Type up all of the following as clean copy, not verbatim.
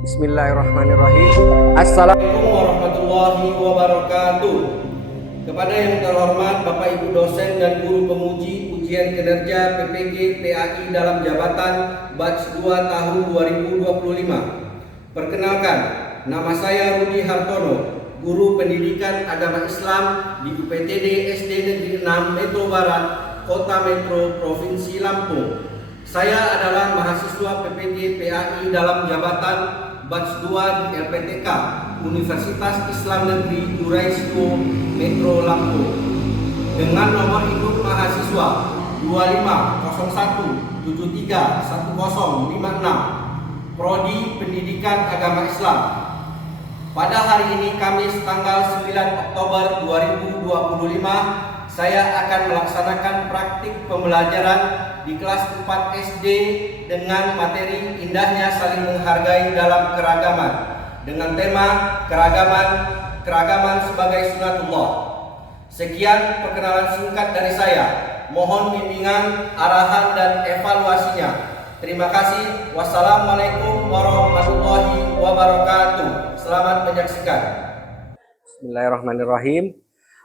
Bismillahirrahmanirrahim. Assalamualaikum Warahmatullahi wabarakatuh. Kepada yang terhormat Bapak Ibu dosen dan guru pemuji ujian kinerja PPG PAI dalam jabatan batch 2 tahun 2025. Perkenalkan, nama saya Rudi Hartono, guru pendidikan agama Islam di UPTD SD Negeri 6 Metro Barat, Kota Metro, Provinsi Lampung. Saya adalah mahasiswa PPG PAI dalam jabatan batch 2 di LPTK Universitas Islam Negeri Duraisko Metro Lampung dengan nomor induk mahasiswa 2501731056 Prodi Pendidikan Agama Islam. Pada hari ini Kamis tanggal 9 Oktober 2025, saya akan melaksanakan praktik pembelajaran di kelas 4 SD dengan materi indahnya saling menghargai dalam keragaman dengan tema keragaman sebagai sunatullah. Sekian perkenalan singkat dari saya. Mohon bimbingan, arahan dan evaluasinya. Terima kasih. Wassalamualaikum warahmatullahi wabarakatuh. Selamat menyaksikan. Bismillahirrahmanirrahim.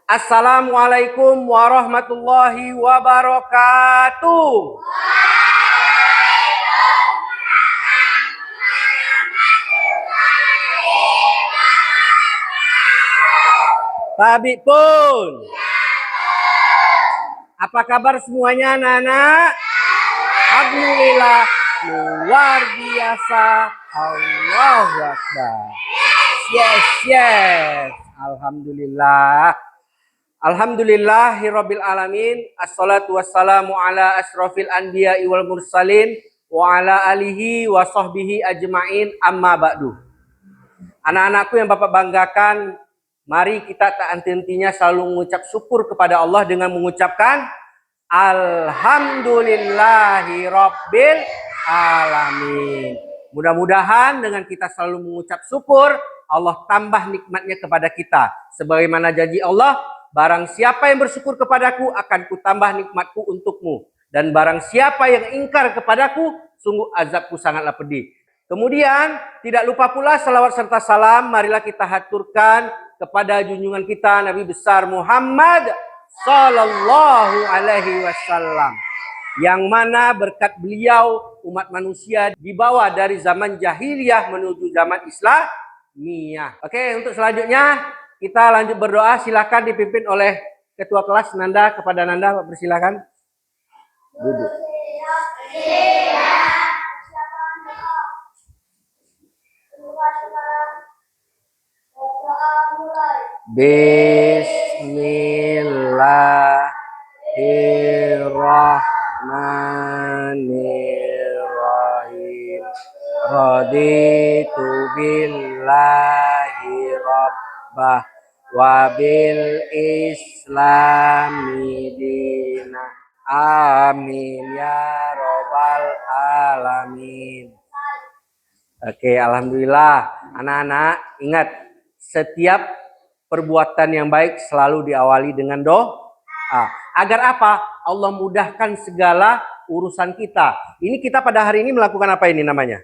Assalamualaikum warahmatullahi wabarakatuh. Tabik pun. Apa kabar semuanya anak-anak? Alhamdulillah, luar biasa. Allahu Akbar. Yes. Alhamdulillah. Alhamdulillahirabbil alamin. Assalatu wassalamu ala asrofil anbiya'i wal mursalin wa ala alihi wa sahbihi ajma'in, amma ba'du. Anak-anakku yang Bapak banggakan, mari kita tak henti-hentinya selalu mengucap syukur kepada Allah dengan mengucapkan Alhamdulillahi Rabbil Alamin. Mudah-mudahan dengan kita selalu mengucap syukur, Allah tambah nikmatnya kepada kita. Sebagaimana janji Allah, barang siapa yang bersyukur kepadaku, akan kutambah nikmatku untukmu. Dan barang siapa yang ingkar kepadaku, sungguh azabku sangatlah pedih. Kemudian, tidak lupa pula salawat serta salam, marilah kita haturkan kepada junjungan kita Nabi besar Muhammad Sallallahu Alaihi Wasallam, yang mana berkat beliau umat manusia dibawa dari zaman jahiliyah menuju zaman Islamiyah. Oke, untuk selanjutnya kita lanjut berdoa. Silakan dipimpin oleh ketua kelas Nanda. Kepada Nanda, persilakan duduk. Bismillahirrahmanirrahim. Raditu billahi rabbah wa bil islami dinah. Amin ya robbal alamin. Oke, alhamdulillah. Anak-anak, ingat, setiap perbuatan yang baik selalu diawali dengan doa. Agar apa? Allah mudahkan segala urusan kita. Ini kita pada hari ini melakukan apa ini namanya?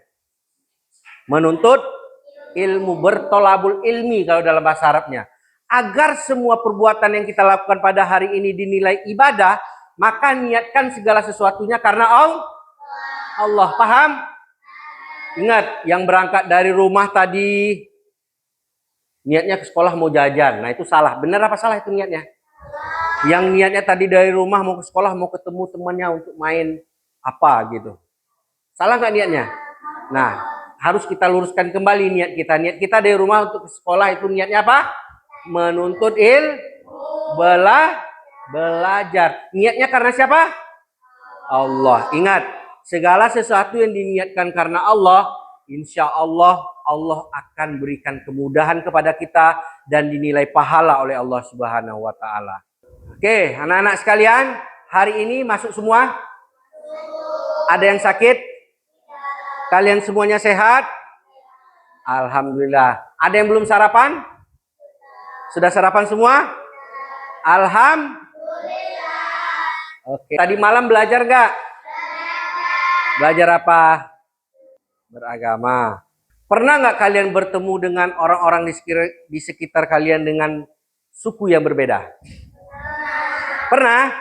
Menuntut ilmu, bertolabul ilmi kalau dalam bahasa Arabnya. Agar semua perbuatan yang kita lakukan pada hari ini dinilai ibadah, maka niatkan segala sesuatunya karena Allah. Paham? Ingat, yang berangkat dari rumah tadi niatnya ke sekolah mau jajan. Nah, itu salah. Benar apa salah itu niatnya? Yang niatnya tadi dari rumah mau ke sekolah, mau ketemu temannya untuk main apa gitu. Salah nggak niatnya? Nah, harus kita luruskan kembali niat kita. Niat kita dari rumah untuk ke sekolah itu niatnya apa? Menuntut belajar. Niatnya karena siapa? Allah. Ingat, segala sesuatu yang diniatkan karena Allah, insya Allah Allah akan berikan kemudahan kepada kita dan dinilai pahala oleh Allah Subhanahu wa Ta'ala. Oke, anak-anak sekalian, hari ini masuk semua? Ada yang sakit? Kalian semuanya sehat? Alhamdulillah. Ada yang belum sarapan? Sudah sarapan semua? Alhamdulillah. Oke. Tadi malam belajar nggak? Belajar apa? Beragama. Pernah nggak kalian bertemu dengan orang-orang di sekitar kalian dengan suku yang berbeda? Pernah?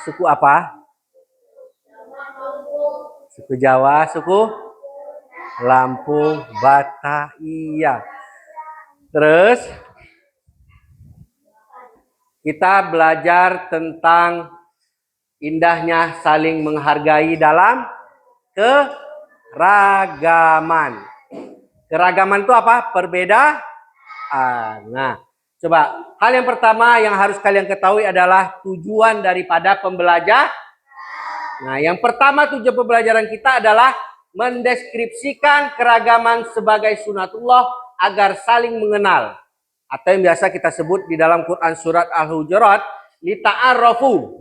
Suku apa? Suku Jawa, suku Lampung, Batak, iya. Terus kita belajar tentang indahnya saling menghargai dalam keragaman. Keragaman itu apa? Perbedaan. Nah, coba hal yang pertama yang harus kalian ketahui adalah tujuan daripada pembelajaran. Nah, yang pertama tujuan pembelajaran kita adalah mendeskripsikan keragaman sebagai sunatullah agar saling mengenal. Atau yang biasa kita sebut di dalam Quran surat Al-Hujurat, lita'arrafu.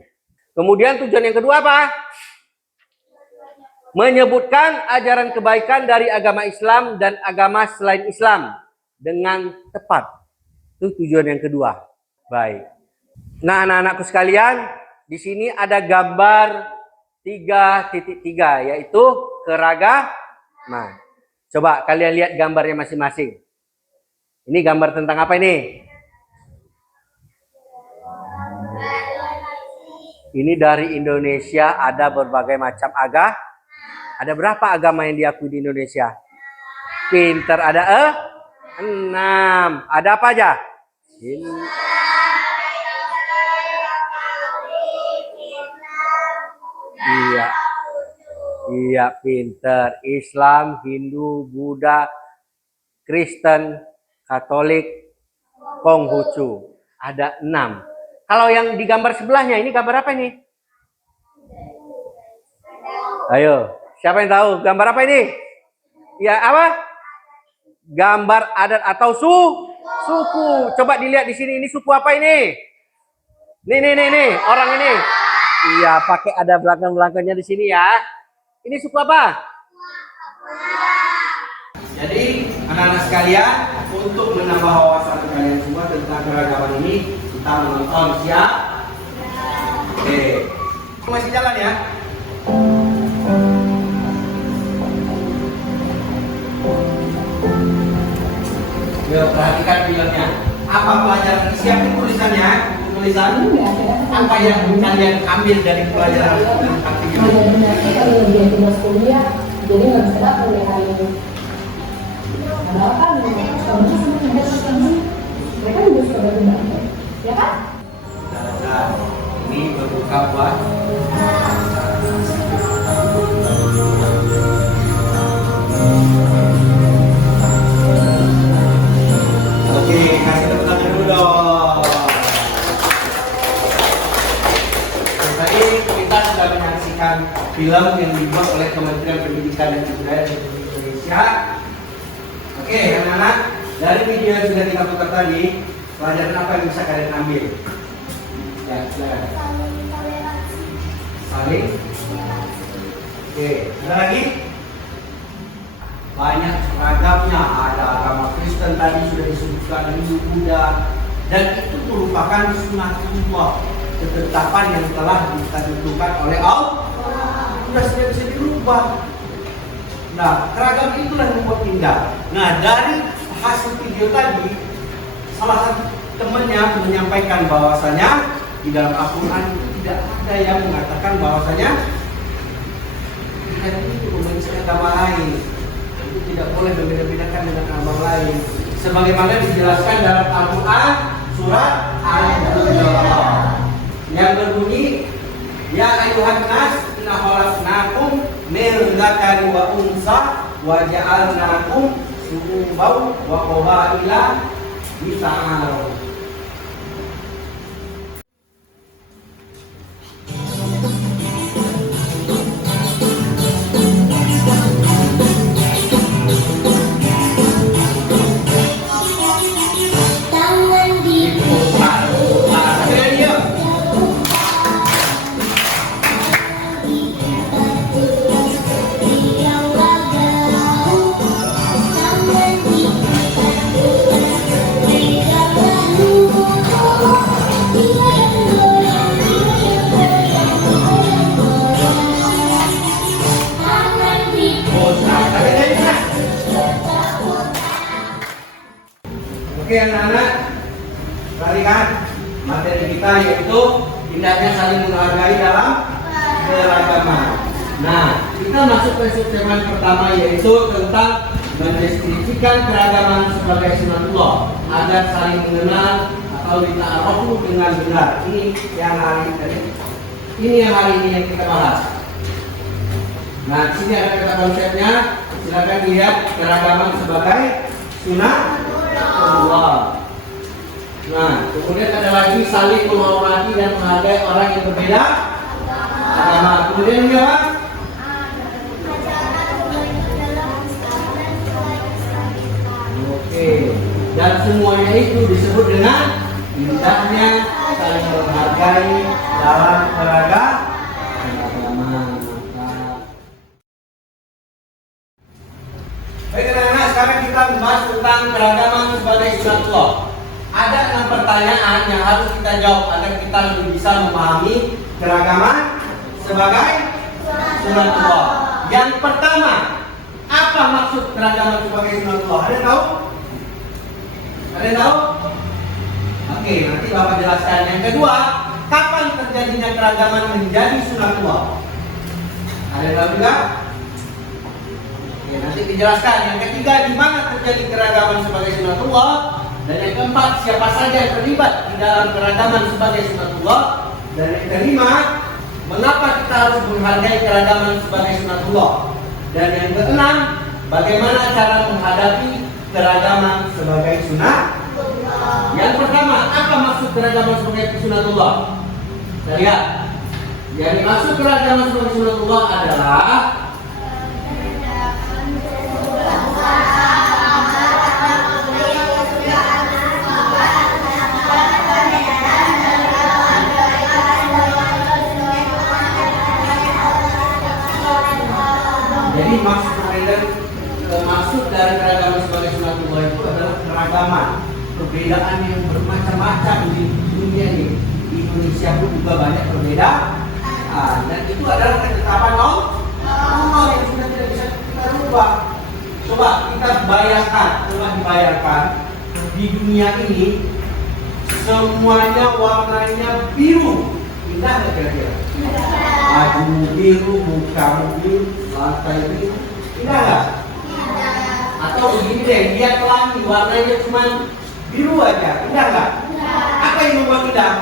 Kemudian tujuan yang kedua apa? Menyebutkan ajaran kebaikan dari agama Islam dan agama selain Islam dengan tepat. Itu tujuan yang kedua. Baik. Nah, anak-anakku sekalian, di sini ada gambar 3.3 yaitu keragaman. Coba kalian lihat gambarnya masing-masing. Ini gambar tentang apa ini? Ini dari Indonesia, ada berbagai macam agama. Ada berapa agama yang diakui di Indonesia? Pinter, ada 6. Ada apa aja? Iya. Iya, pinter. Islam, Hindu, Buddha, Kristen, Katolik, Konghucu. Ada 6. Kalau yang di gambar sebelahnya, ini gambar apa ini? Ayo, siapa yang tahu? Gambar apa ini? Ya, apa? Gambar adat atau suku. Coba dilihat di sini, ini suku apa ini? Nih, orang ini. Iya, pakai ada belakang-belakangnya di sini ya. Ini suku apa? Jadi anak-anak sekalian, untuk menambah wawasan kalian semua tentang keragaman ini, kita menonton siap. Oke, masih jalan ya. Yuk perhatikan filmnya. Apa pelajaran? Siap tulisannya? Tulisan apa yang kalian ambil dari pelajaran tentang film? Kalau dia tugas kuliah, jadi nggak bisa dapat kuliah hari ini. Padahal kan, kalau mereka juga suka bantu, ya kan? Nah, ini berbuka buat oke, kasih tepuk tangan dulu dong. Tadi kita sudah menyaksikan film yang dibuat oleh Kementerian Pendidikan dan Kebudayaan Republik Indonesia. Oke, anak-anak, dari video yang sudah kita putar tadi, pelajaran apa yang bisa kalian ambil? Ya, silakan. Saling. Oke, ada lagi? Banyak ragamnya, ada agama Kristen tadi sudah disebutkan, Hindu, Buddha, dan itu merupakan sunatullah, ketetapan yang telah ditentukan oleh Allah. Sudah tidak bisa dirubah. Nah, keragaman itulah yang membuat indah. Nah, dari hasil video tadi, salah satu temannya menyampaikan bahwasanya di dalam Al-Quran tidak ada yang mengatakan bahwasanya kita itu membenci agama lain. Itu tidak boleh membeda-bedakan dengan agama lain. Sebagaimana dijelaskan dalam Al-Quran surat Al-Hujurat yang berbunyi, ya ayuhan nas inna khalaqnakum min dzakari wa unsa wa ja'alnakum syu'uban wa qabaila lita'arafu. Oke anak-anak, perhatikan materi kita yaitu indahnya saling menghargai dalam keragaman. Nah, kita masuk ke subsegmen pertama yaitu tentang mendeskripsikan keragaman sebagai sunatullah agar saling mengenal atau dita'aruf dengan benar. Ini yang hari ini yang kita bahas. Nah, sini ada kata konsepnya. Silakan lihat keragaman sebagai sunatullah. Nah, kemudian ada lagi saling menghormati dan menghargai orang yang berbeda agama. Kemudian ini apa? Oke, dan semuanya itu disebut dengan indahnya saling menghargai dalam keragaman. Baik anak-anak, sekarang kita membahas tentang keragaman sebagai sunatullah. Ada 6 pertanyaan yang harus kita jawab agar kita lebih bisa memahami keragaman sebagai sunatullah. Yang pertama, apa maksud keragaman sebagai sunatullah? Ada yang tahu? Ada yang tahu? Oke, nanti Bapak jelaskan. Yang kedua, kapan terjadinya keragaman menjadi sunatullah? Ada yang tahu juga? Oke, nanti dijelaskan. Yang ketiga, di mana terjadi keragaman sebagai sunatullah? Dan yang keempat, siapa saja yang terlibat di dalam keragaman sebagai sunatullah? Dan yang kelima, mengapa kita harus menghargai keragaman sebagai sunatullah? Dan yang keenam, bagaimana cara menghadapi keragaman sebagai sunatullah? Yang pertama, apa maksud keragaman sebagai sunatullah? Kita lihat. Yang dimaksud keragaman sebagai sunatullah adalah jadi maksud dari keragaman sebagai sunatullah itu adalah keragaman, perbedaan yang bermacam-macam di dunia ini. Di Indonesia pun juga banyak perbedaan, dan itu adalah ketetapan Allah yang sudah tidak bisa kita rubah. Coba kita bayangkan, dibayangkan di dunia ini semuanya warnanya biru, indah nggak kira-kira? Baju biru, muka biru, lantai biru, indah nggak? Atau begini deh, lihat pelangi warnanya cuma biru aja, indah nggak? Apa yang membuat indah?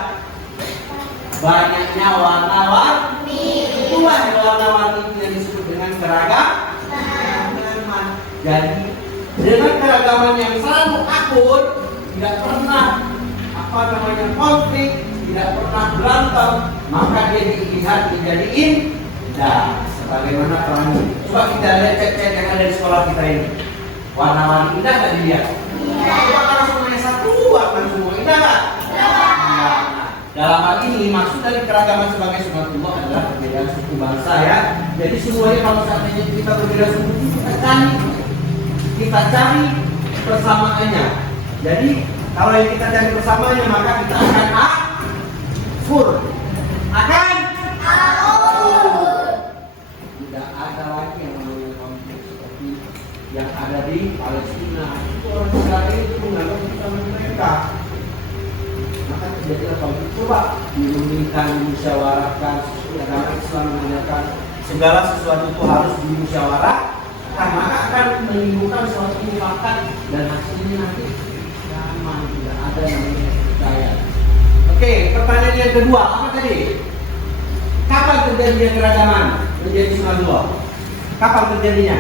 Banyaknya warna-warni. Itulah warna-warni yang disebut dengan keragaman. Jadi dengan keragaman yang selalu akur, tidak pernah konflik, tidak pernah berantem, maka dia dilihat menjadi indah. Sebagaimana pelangi. Coba kita lihat cek-cek yang ada di sekolah kita ini. Warna-warni indah nggak dilihat? Coba kalau semuanya satu warna semua indah nggak? Dalam hal ini maksud dari keragaman sebagai sunatullah adalah perbedaan suku bangsa ya. Jadi semuanya kalau seandainya kita berbeda suku kita cari persamaannya. Jadi kalau yang kita cari persamaannya maka kita akan akur. Tidak ada lagi yang namanya konflik seperti yang ada di Palestina. Itu orang Israel itu menganggap kita mereka. Maka terjadilah konflik. Coba dirumikan, dimusyawarahkan, agama Islam mengajarkan segala sesuatu itu harus dimusyawarahkan, maka akan menimbulkan suatu mufakat dan hasilnya nanti damai, tidak ada namanya percaya. Oke, pertanyaan yang kedua apa tadi? Kapan terjadinya keragaman menjadi sunatullah? Kapan terjadinya?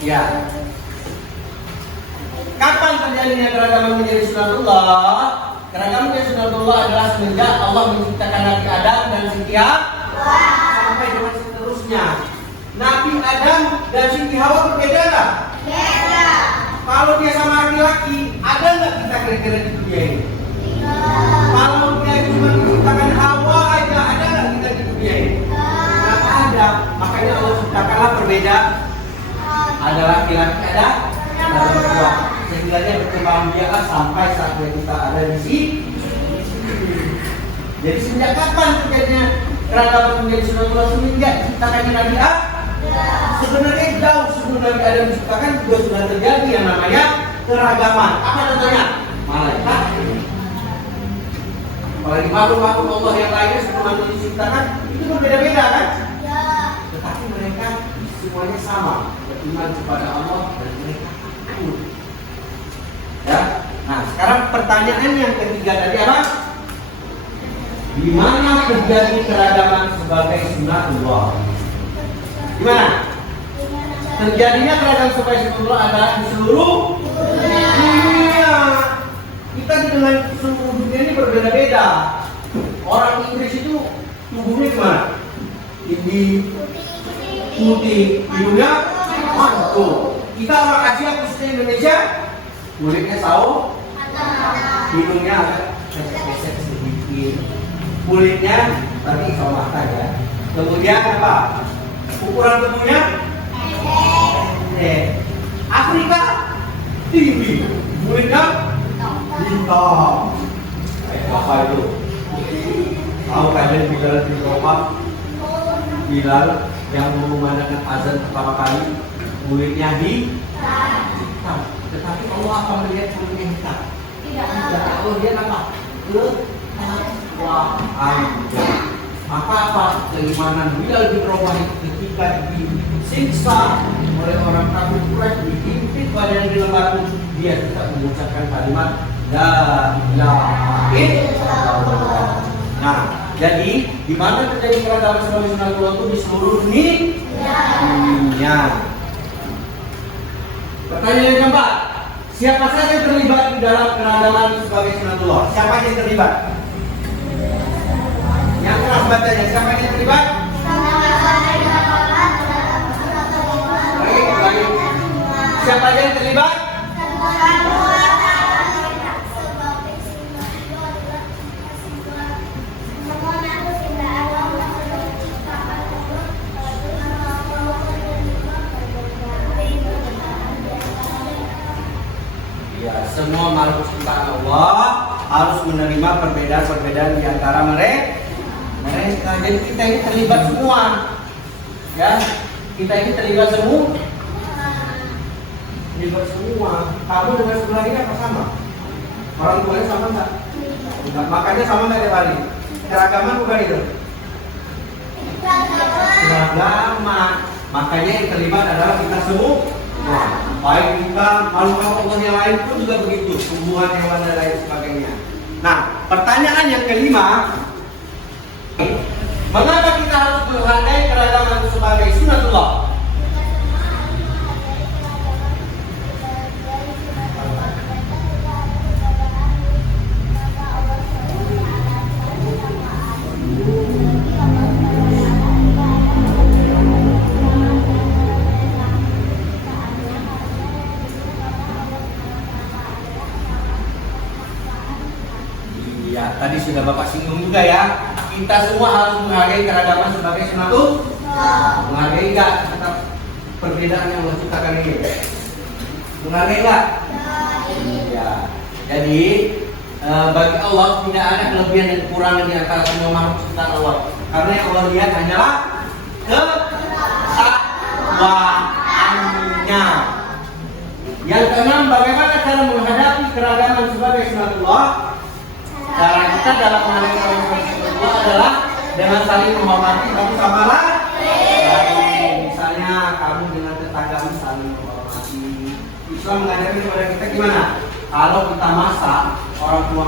Ya. Kapan terjadinya keragaman menjadi sunatullah? Keragaman menjadi sunatullah adalah semenjak Allah menciptakan Nabi Adam dan Siti Hawa sampai dengan seterusnya. Nabi Adam dan Siti Hawa berbeda nggak? Beda. Kalau dia sama laki-laki, ada nggak kita kira-kira di dunia ini? Kalau dia cuma menciptakan Hawa aja, ada nggak kita di dunia ini? Nggak ada. Makanya Allah ciptakanlah berbeda. Ada laki-laki, ada perempuan. Sehingga dia kebahagiaan sampai saatnya kita ada di sini. Jadi sejak kapan terjadinya keragaman menjadi sunatullah? Semenjak diciptakan Nabi Adam. Sebenarnya jauh sebelum Nabi Adam diciptakan juga sudah terjadi yang namanya keragaman. Apa contohnya? Malaikat. Apalagi makhluk-makhluk Allah yang lainnya sebelum manusia diciptakan itu berbeda-beda kan? Tetapi mereka semuanya sama, beriman kepada Allah dan mereka takut. Ya. Nah, sekarang pertanyaan yang ketiga tadi apa? Di mana terjadi keragaman sebagai sunatullah? Di mana? Terjadinya keragaman sebagai sunatullah adalah di seluruh dunia. Kita dengan seluruh dunia ini berbeda-beda. Orang Inggris itu tubuhnya gimana? Tinggi, putih, hidungnya mantul. Kita orang Asia khususnya Indonesia, kulitnya sawo, hidungnya agak gesek sedikit, kulitnya tadi sama mata ya. Kemudian apa? Ukuran tubuhnya Afrika tinggi, kulitnya hitam. Kayak apa itu? Tahu kalian Bilal bin Rabah? Bilal yang mengumandangkan azan pertama kali, kulitnya hitam. Tetapi Allah akan melihat kulitnya hitam. Tidak. Allah lihat apa? Ketakwaan. Maka apa? Keimanan Bilal bin Rabah ketika disiksa oleh orang kafir Quraisy, dihimpit badan di lembaran, dia tetap mengucapkan kalimat La ilaha illallah. Nah, jadi di mana terjadi keragaman sebagai sunatullah itu di seluruh dunia. Pertanyaan yang keempat, siapa saja yang terlibat di dalam keragaman sebagai sunatullah? Siapa yang terlibat? Yang keras bacanya, siapa yang terlibat? Baik. Siapa yang terlibat? Ya, semua makhluk ciptaan Allah harus menerima perbedaan-perbedaan di antara mereka. Jadi kita ini terlibat semua. Ya, kita ini terlibat semua. Terlibat semua. Kamu dengan sebelah ini apa sama? Orang tuanya sama enggak? Nah, makanya sama enggak tiap hari? Keragaman bukan itu? Keragaman. Makanya yang terlibat adalah kita semua. Nah, baik kita, makhluk Allah yang lain pun juga begitu, tumbuhan, hewan dan lain sebagainya. Nah, pertanyaan yang kelima, mengapa kita harus menghargai keragaman sebagai sunatullah? Ya, tadi sudah Bapak singgung juga ya. Kita semua harus menghargai keragaman sebagai sunatullah. Menghargai enggak tetap perbedaan yang Allah ciptakan ini? Menghargai enggak? Ya. Jadi bagi Allah tidak ada kelebihan dan kekurangan di antara semua makhluk ciptaan Allah. Karena yang Allah lihat hanyalah ketakwaannya. Yang keenam, bagaimana cara menghadapi keragaman sebagai sunatullah? Cara kita dalam menghadapi keragaman sunatullah adalah dengan saling menghormati satu sama lain. Misalnya kamu dengan tetanggamu saling menghormati. Islam mengajari kepada kita gimana? Kalau kita masak, orang tua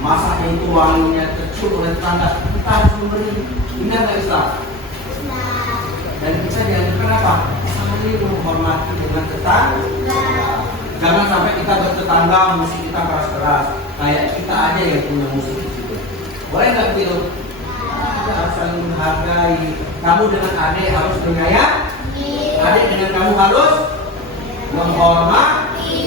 masak itu wanginya tercium oleh tetangga, kita harus memberi. Ingat nggak Islam? Dan kita dianjurkan apa? Saling menghormati dengan tetangga. Jangan sampai kita bertetangga musuh kita keras-keras. Kayak kita aja yang punya musuh di situ. Boleh nggak begitu? Kita harus saling menghargai. Kamu dengan adik harus menyayangi. Adik dengan kamu harus menghormati.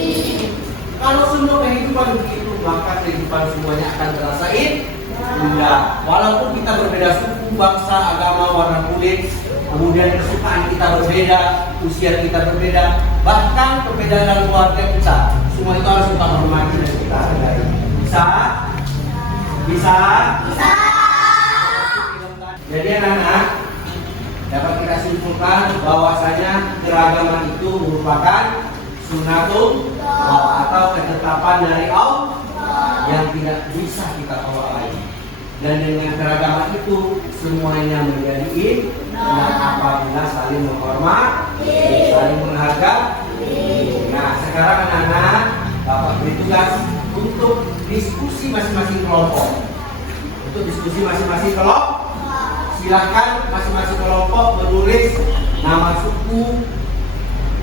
Kalau semua kehidupan begitu, maka kehidupan semuanya akan terasa indah. Walaupun kita berbeda suku, bangsa, agama, warna kulit, kemudian kesukaan kita berbeda, usia kita berbeda, bahkan perbedaan dalam keluarga kita, semua semua itu harus kita hormati dan kita hargai. Bisa? Bisa? Bisa. Jadi anak-anak, dapat kita simpulkan bahwasanya keragaman itu merupakan sunnatullah atau ketetapan dari Allah yang tidak bisa kita tolak lagi. Dan dengan keragaman itu semuanya menjadi indah apabila saling menghormati, saling menghargai. Nah, sekarang anak-anak, Bapak beri tugas untuk diskusi masing-masing kelompok. Untuk diskusi masing-masing kelompok, silakan masing-masing kelompok menulis nama suku,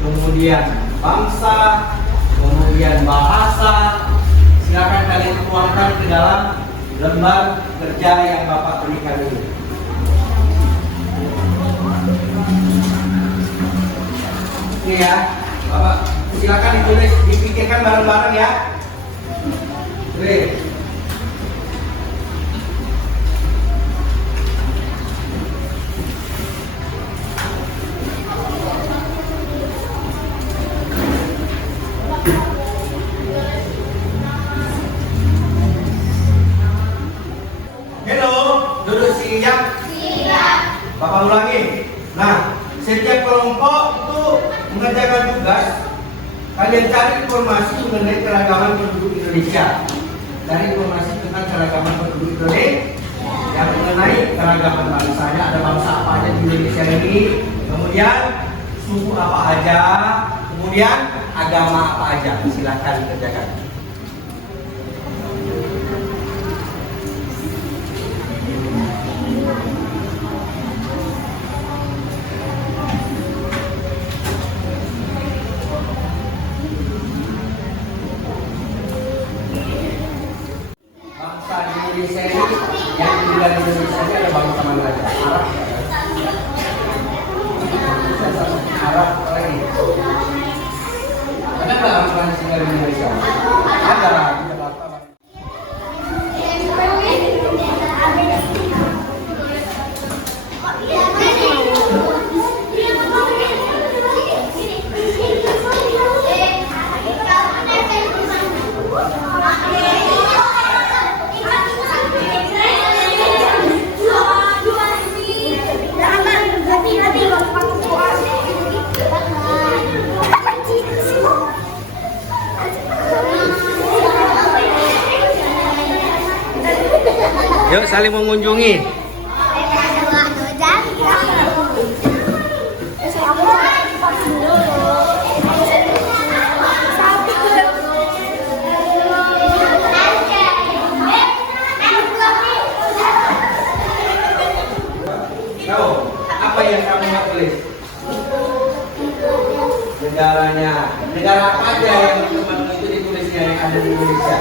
kemudian bangsa, kemudian bahasa. Silakan kalian tuangkan ke dalam lembar kerja yang Bapak berikan ini. Ini ya, Bapak silakan ditulis, dipikirkan bareng-bareng ya. Oke. Bapak ulangi. Nah, setiap kelompok itu mengerjakan tugas. Kalian cari informasi mengenai keragaman penduduk Indonesia. Cari informasi tentang keragaman penduduk Indonesia. Yang mengenai keragaman bangsanya, ada bangsa apa aja di Indonesia ini. Kemudian suku apa aja. Kemudian agama apa aja. Silakan dikerjakan. Indonesia ini yang tinggal di Indonesia ini ada bangsa mana aja? Arab lagi. Ada nggak bangsa yang tinggal di Indonesia? Ada. Yuk saling mengunjungi. Tahu apa yang kamu mau tulis? Negaranya. Negara apa aja yang teman itu ditulisnya yang ada di Indonesia?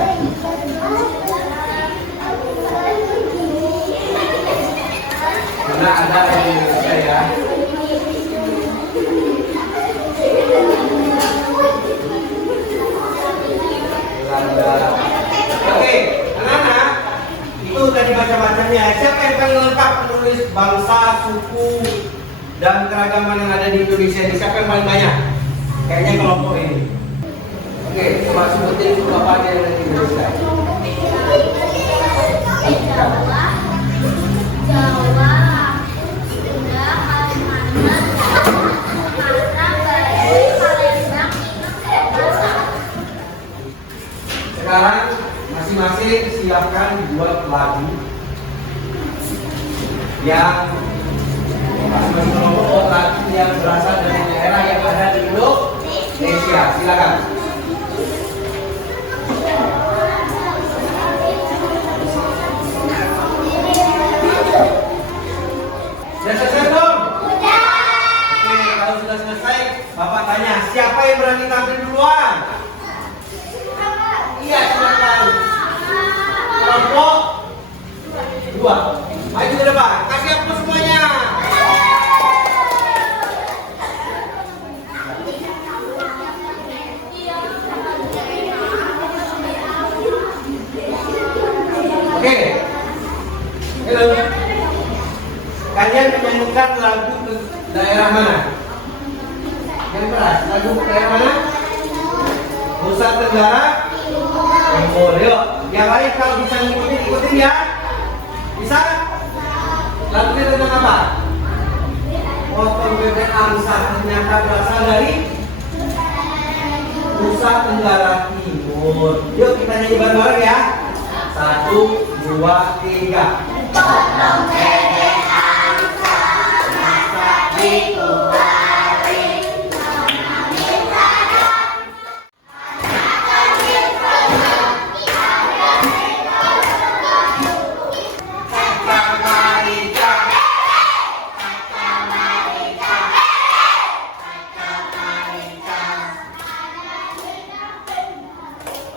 Karena ada di Indonesia ya. Belanda. Oke, anak-anak, itu udah dibaca-bacanya. Siapa yang paling lengkap menulis bangsa, suku, dan keragaman yang ada di Indonesia ini? Siapa yang paling banyak? Kayaknya kelompok ini. Oke, coba sebutin beberapa yang ada di Indonesia. Jawa, Sunda, Kalimantan, Sumatera, Bali, Palembang, Sekarang masing-masing silakan buat lagu yang masing-masing kelompok lagu yang berasal dari daerah yang ada di Indonesia. Silakan. Sudah selesai belum? Sudah. Oke, kalau sudah selesai, Bapak tanya, siapa yang berani tampil duluan? Iya, silakan. Kelompok 2. Maju ke depan. Kasih aplaus semuanya. Oke. Halo. Kalian menyanyikan lagu daerah mana? Yang keras, lagu daerah mana? Nusa Tenggara Timur. Yuk, yang lain kalau bisa ngikutin, ikutin ya. Bisa? Lagunya tentang apa? Potong bebek angsa ternyata berasal dari Nusa Tenggara Timur. Yuk kita nyanyi bareng-bareng ya. 1, 2, 3. Potong bebek angsa ternyata itu hari.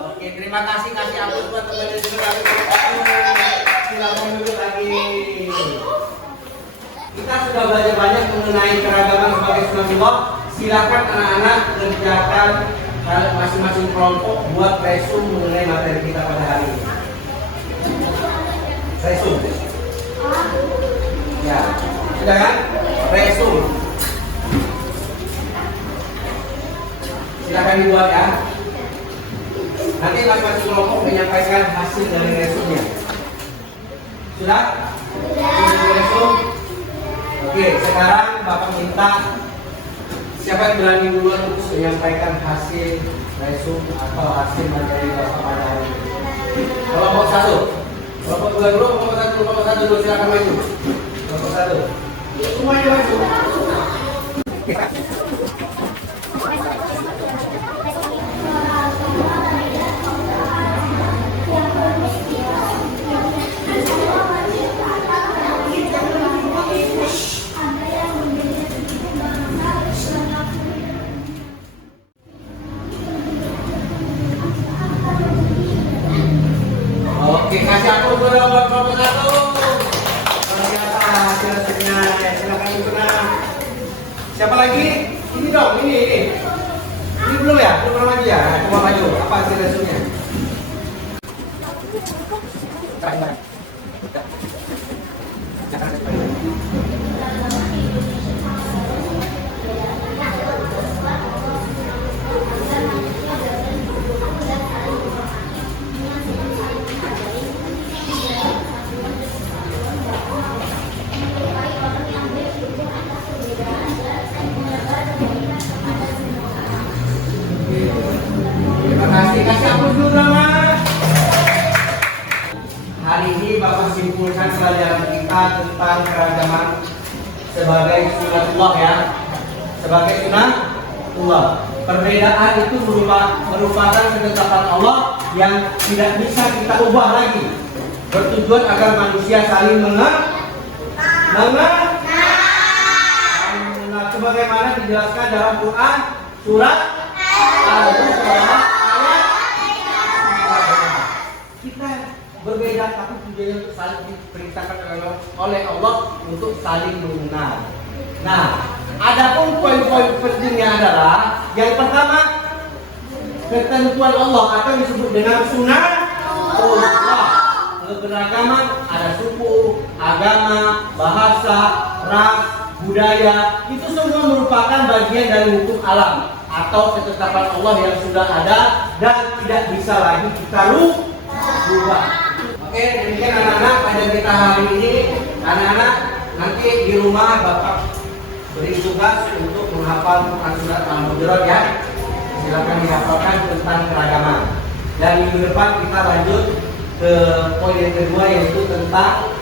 Oke, terima kasih ampun buat teman-teman. Silakan duduk lagi. Kita sudah belajar banyak mengenai keragaman sebagai sunatullah. Silakan anak-anak kerjakan masing-masing kelompok buat resume mengenai materi kita pada hari ini. Resume. Ya, sudah kan? Resume. Silakan dibuat ya. Nanti masing-masing kelompok menyampaikan hasil dari resumenya. Sudah? Sudah resum? Oke, sekarang Bapak minta siapa yang berani duluan untuk menyampaikan hasil resum atau hasil materi Bapak pada hari ini. Kelompok 1. Kelompok 2 dulu, kelompok 1 dulu, silakan maju. Kelompok 1. Semuanya maju. Oke, kasih aku dulu buat kelompok 1. Luar biasa hasilnya. Silakan berkenan. Siapa lagi? Ini dong, ini. Ini belum ya? Belum pernah maju ya? Nah, coba maju. Apa hasil resumnya? Terima kasih. Kasih ampun dulu nama. Hari ini Bapak simpulkan pelajaran kita tentang keragaman sebagai sunatullah ya. Sebagai sunatullah. Perbedaan itu merupakan ketetapan Allah yang tidak bisa kita ubah lagi. Bertujuan agar manusia saling mengenal. Sebagaimana dijelaskan dalam Quran surat Al-Baqarah ayat 5. Kita berbeda tapi tujuannya untuk saling diperintahkan oleh Allah untuk saling mengenal. Nah, adapun poin-poin pentingnya adalah yang pertama ketentuan Allah atau disebut dengan sunatullah. Keberagaman ada suku, agama, bahasa, ras, budaya, itu semua merupakan bagian dari hukum alam atau ketetapan Allah yang sudah ada dan tidak bisa lagi kita rubah. Oke, demikian anak-anak pada kita hari ini. Anak-anak nanti di rumah Bapak beri tugas untuk menghafal Quran surat Al-Hujurat ya. Silakan dihafalkan tentang keragaman. Dan minggu depan kita lanjut ke poin yang kedua yaitu tentang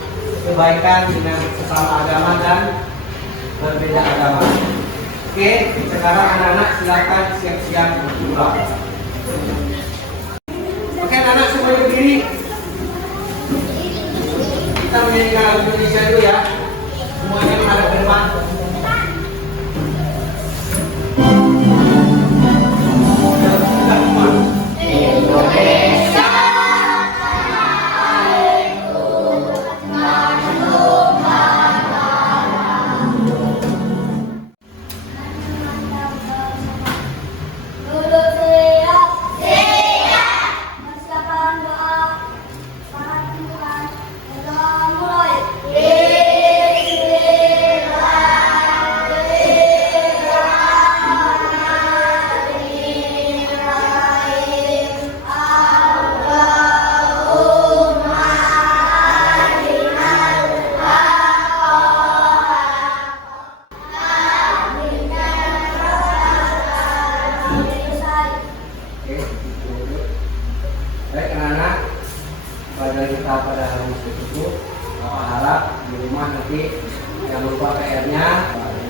kebaikan dengan sesama agama dan berbeda agama. Oke, sekarang anak-anak silakan siap-siap pulang. Oke, anak-anak semua berdiri. Kita menyanyikan lagu Indonesia dulu ya. Semuanya menghadap ke depan. Indonesia. Dulu saya rumah nanti jangan lupa PR-nya.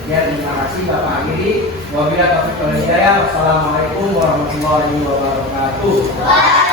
Ya, terima kasih Bapak akhiri. Wabillahi taufiq wal hidayah. Wassalamualaikum warahmatullahi wabarakatuh.